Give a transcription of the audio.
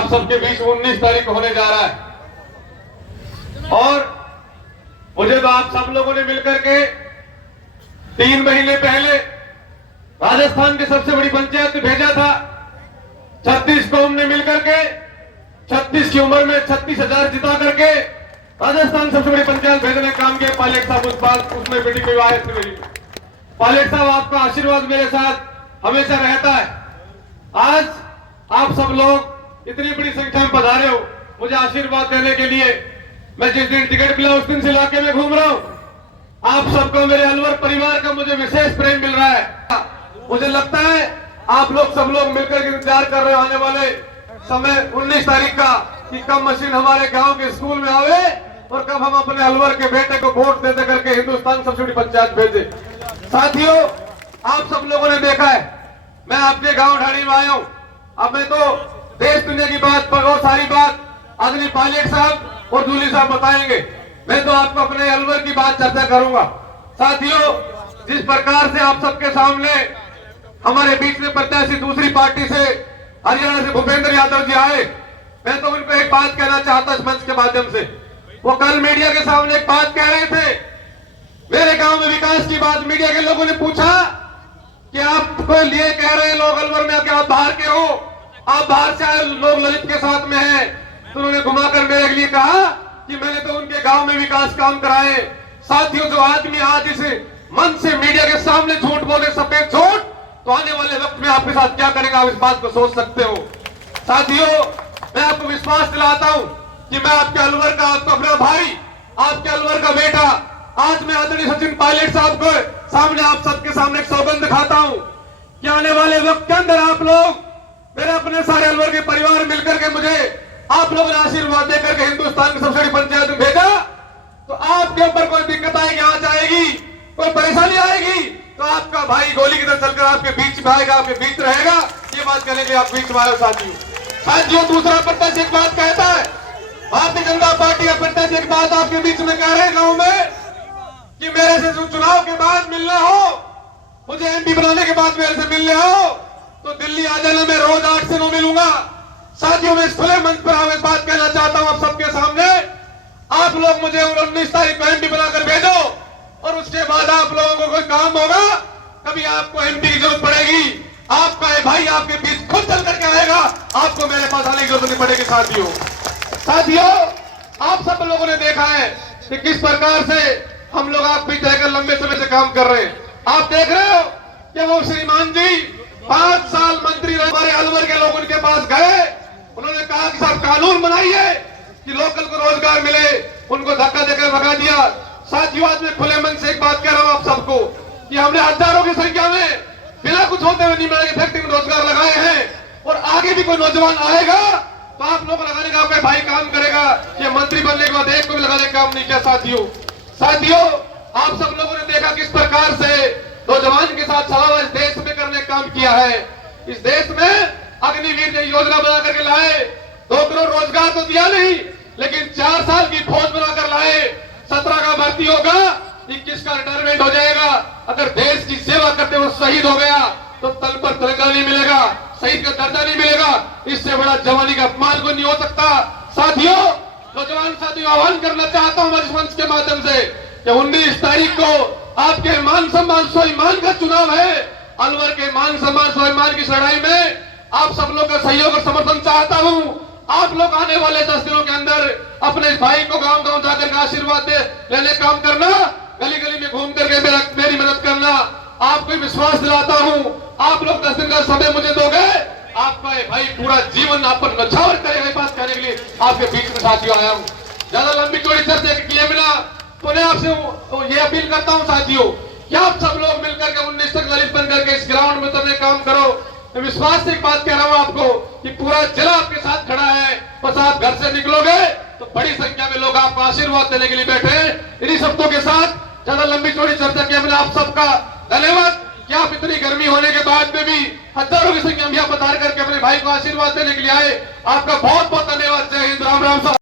आप सबके बीच 19 तारीख को होने जा रहा है। और मुझे तो आप सब लोगों ने मिलकर के 3 महीने पहले राजस्थान की सबसे बड़ी पंचायत में भेजा था। 36 कौम ने मिलकर के 36 की उम्र में 36,000 जिता करके राजस्थान सबसे बड़ी पंचायत भेजने का काम किया। पायलट साहब उस बात उसमें बेटी कोई आयत थी मेरी। पायलट साहब आपका आशीर्वाद मेरे साथ हमेशा रहता है। आज आप सब लोग इतनी बड़ी संख्या में पधारे हो मुझे आशीर्वाद देने के लिए। मैं जिस दिन टिकट मिला उस दिन से इलाके में घूम रहा हूं। आप सबको मेरे अलवर परिवार का मुझे विशेष प्रेम मिल रहा है। मुझे लगता है आप लोग सब लोग मिलकर के इंतजार कर रहे हो आने वाले समय 19 तारीख का कि कब मशीन हमारे गांव के स्कूल में आवे और कब हम अपने अलवर के बेटे को वोट देते करके हिंदुस्तान सबसे बड़ी पंचायत भेजे। साथियों, आप सब लोगों ने देखा है मैं आपके गांव ढाणी में आया हूं। अब मैं तो देश दुनिया की बात पर और सारी बात आदरणीय पायलट साहब और दूली साहब बताएंगे। मैं तो आपको अपने अलवर की बात चर्चा करूंगा। साथियों, जिस प्रकार से आप सबके सामने हमारे बीच में प्रत्याशी दूसरी पार्टी से हरियाणा से भूपेंद्र यादव जी आए, मैं तो उनको एक बात कहना चाहता इस मंच के माध्यम से। वो कल मीडिया के सामने एक बात कह रहे थे, मेरे गांव में विकास की बात। मीडिया के लोगों ने पूछा कि आपको लिए कह रहे हैं लोग अलवर में कि आप बाहर के हो, आप बाहर से आए लोग ललित के साथ में हैं। तो उन्होंने घुमाकर मेरे लिए कहा कि मैंने तो उनके गांव में विकास काम कराए। साथियों, जो आदमी आज इस मन से मीडिया के सामने झूठ बोले, सफेद झूठ, तो आने वाले वक्त में आपके साथ क्या करेगा आप इस बात को सोच सकते हो। साथियों, मैं आपको विश्वास दिलाता हूं कि मैं आपके अलवर का, आपका अपना भाई, आपके अलवर का बेटा, आज मैं आदरणीय सचिन पायलट साहब को सामने आप सबके सामने एक सौगंध दिखाता हूं कि आने वाले वक्त के अंदर आप लोग मेरे अपने सारे अलवर के परिवार मिलकर के मुझे आप लोगों ने आशीर्वाद देकर के हिंदुस्तान की सबसे बड़ी पंचायत में भेजा। तो आपके ऊपर कोई दिक्कत आएगी, आज आएगी, कोई परेशानी आएगी तो आपका भाई गोली की तरह चलकर आपके बीच में आएगा, आपके बीच रहेगा। ये बात कहने के लिए आप बीच में आए हो साथियों। दूसरा प्रत्याशी एक बात कहता है, भारतीय जनता पार्टी का प्रत्याशी एक बात आपके बीच में कह रहे हैं गांव में कि मेरे से चुनाव के बाद मिलना हो, मुझे एमपी बनाने के बाद मेरे से मिलने हो तो दिल्ली आ जाना, मैं रोज 8 से 9 मिलूंगा। साथियों, मैं इस खुले मंच पर एक बात कहना चाहता हूं आप सबके सामने, आप लोग मुझे 19 तारीख को एमपी बनाकर भेजो और उसके बाद आप लोगों को कोई काम होगा, कभी आपको एमपी की जरूरत पड़ेगी, आपका भाई आपके बीच खुद चल करके आएगा, आपको मेरे पास आने की जरूरत नहीं पड़ेगी। साथियों, आप सब लोगों ने देखा है कि किस प्रकार से हम लोग आप बीच रहकर लंबे समय से काम कर रहे हैं। आप देख रहे हो कि वो श्रीमान जी 5 साल मंत्री हमारे अलवर के लोग उनके पास गए, उन्होंने कहा कि साहब कानून बनाइए कि लोकल को रोजगार मिले, उनको धक्का देकर भगा दिया। साथियों, आज मैं खुले मन से एक बात कह रहा हूं आप सबको कि हमने हजारों की संख्या में बिना कुछ होते हुए नीमड़ा की फैक्ट्री में रोजगार लगाए हैं और आगे भी कोई नौजवान आएगा तो आप लोग लगाने का आपका भाई काम करेगा। ये मंत्री बनने के बाद एक को भी लगाने का काम नहीं किया। साथियों, आप सब लोगों ने देखा किस प्रकार से नौजवान के साथ छलावा इस देश में करने का काम किया है। इस देश में अग्निवीर ने योजना बना करके लाए, 2 करोड़ रोजगार तो दिया नहीं लेकिन 4 साल की फौज बनाकर लाए। 17 का भर्ती होगा, 21 का रिटायरमेंट हो जाएगा। अगर देश की सेवा करते हुए शहीद हो गया तो तल पर तिरंगा नहीं मिलेगा, शहीद का दर्जा नहीं मिलेगा। इससे बड़ा जवानी का अपमान को नहीं हो सकता। साथियों, नौजवान साथियों, आह्वान करना चाहता हूं इस मंच के माध्यम से कि 19 तारीख को आपके मान सम्मान स्वाभिमान का चुनाव है। अलवर के मान सम्मान स्वाभिमान की लड़ाई में आप सब लोग का सहयोग और समर्थन चाहता हूं। आप लोग आने वाले 10 दिनों के अंदर अपने भाई को गांव गांव जाकर के आशीर्वाद लेने काम करना, गली गली में घूम करके मेरी मदद करना। आपको विश्वास दिलाता हूं, आप लोग 10 दिन का समय मुझे दोगे, आपका ये भाई पूरा जीवन आप पर नछावर करेगा। बात करने के लिए आपके बीच में साथियों आया हूं। ज्यादा लंबी चौड़ी चर्चा किए बिना तो मैं आपसे ये अपील करता हूं साथियों कि आप सब लोग मिलकर के 19 तक ललित बन करके इस ग्राउंड में तुमने काम करो। मैं विश्वास से एक बात कह रहा हूं आपको कि पूरा जिला आपके साथ खड़ा है। बस आप घर से निकलोगे तो बड़ी संख्या में लोग आपको आशीर्वाद देने के लिए बैठे हैं। इन्हीं शब्दों के साथ ज्यादा लंबी चौड़ी चर्चा किया मैंने आप सबका धन्यवाद कि आप इतनी गर्मी होने के बाद में भी हजारों की संख्या में यहाँ पधार करके अपने भाई को आशीर्वाद देने के लिए आए। आपका बहुत बहुत धन्यवाद। जय हिंद, राम राम।